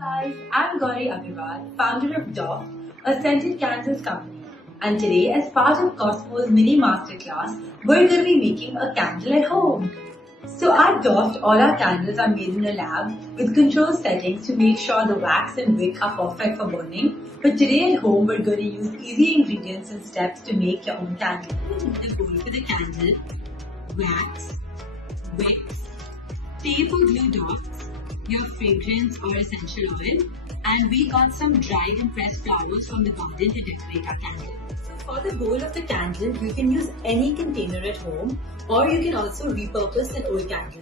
Guys, I'm Gauri Agarwal, founder of DOFT, a scented candles company. And today, as part of Cosmo's mini masterclass, we're going to be making a candle at home. So at DOFT, all our candles are made in a lab with control settings to make sure the wax and wick are perfect for burning. But today at home, we're going to use easy ingredients and steps to make your own candle. The bowl for the candle, wax, wicks, tape or glue dots, your fragrance or essential oil, and we got some dried and pressed flowers from the garden to decorate our candle. So for the bowl of the candle, you can use any container at home, or you can also repurpose an old candle.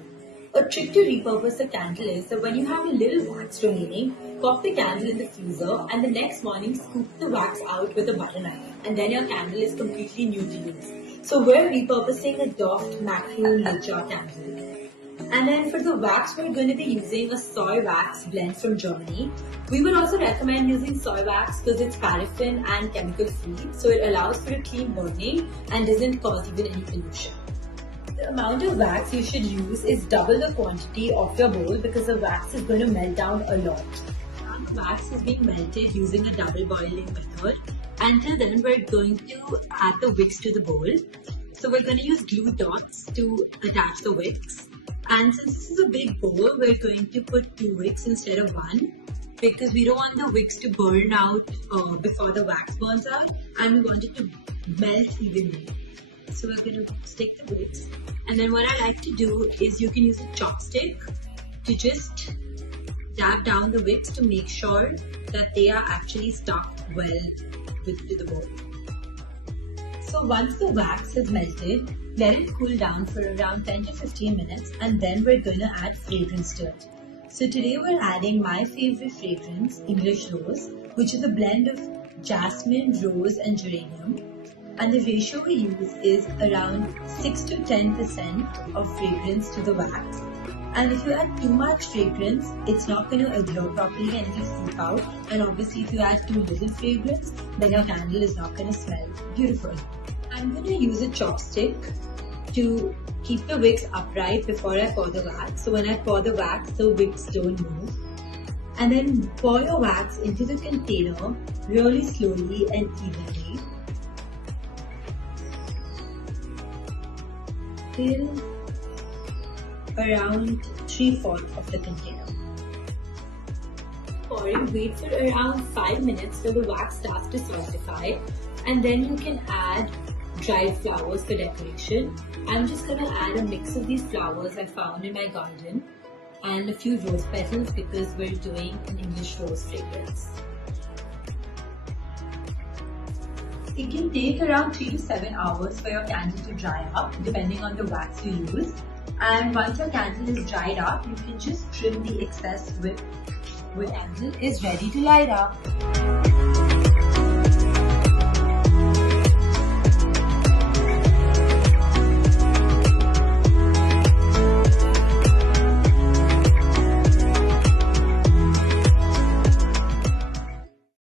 A trick to repurpose a candle is that when you have a little wax remaining, pop the candle in the freezer and the next morning scoop the wax out with a butter knife, and then your candle is completely new to use. So we're repurposing a DOFT Macro Nature candle. And then for the wax, we're going to be using a soy wax blend from Germany. We would also recommend using soy wax because it's paraffin and chemical free, so it allows for a clean burning and doesn't cause even any pollution. The amount of wax you should use is double the quantity of your bowl because the wax is going to melt down a lot. Now the wax is being melted using a double boiling method. Until then, we're going to add the wicks to the bowl. So we're going to use glue dots to attach the wicks. And since this is a big bowl, we're going to put 2 wicks instead of 1 because we don't want the wicks to burn out before the wax burns out, and we want it to melt evenly. So we're going to stick the wicks, and then what I like to do is you can use a chopstick to just dab down the wicks to make sure that they are actually stuck well to the bowl. So once the wax has melted, let it cool down for around 10 to 15 minutes, and then we're going to add fragrance to it. So today we're adding my favorite fragrance, English Rose, which is a blend of jasmine, rose and geranium. And the ratio we use is around 6 to 10% of fragrance to the wax. And if you add too much fragrance, it's not going to adhere properly and it will seep out. And obviously if you add too little fragrance, then your candle is not going to smell beautiful. I'm going to use a chopstick to keep the wicks upright before I pour the wax. So when I pour the wax, the wicks don't move. And then pour your wax into the container really slowly and evenly till around 3/4 of the container. Pouring, wait for around 5 minutes till the wax starts to solidify, and then you can add dried flowers for decoration. I'm just going to add a mix of these flowers I found in my garden and a few rose petals because we're doing an English rose fragrance. It can take around 3 to 7 hours for your candle to dry up depending on the wax you use. And once your candle is dried up, you can just trim the excess wick. The candle is ready to light up.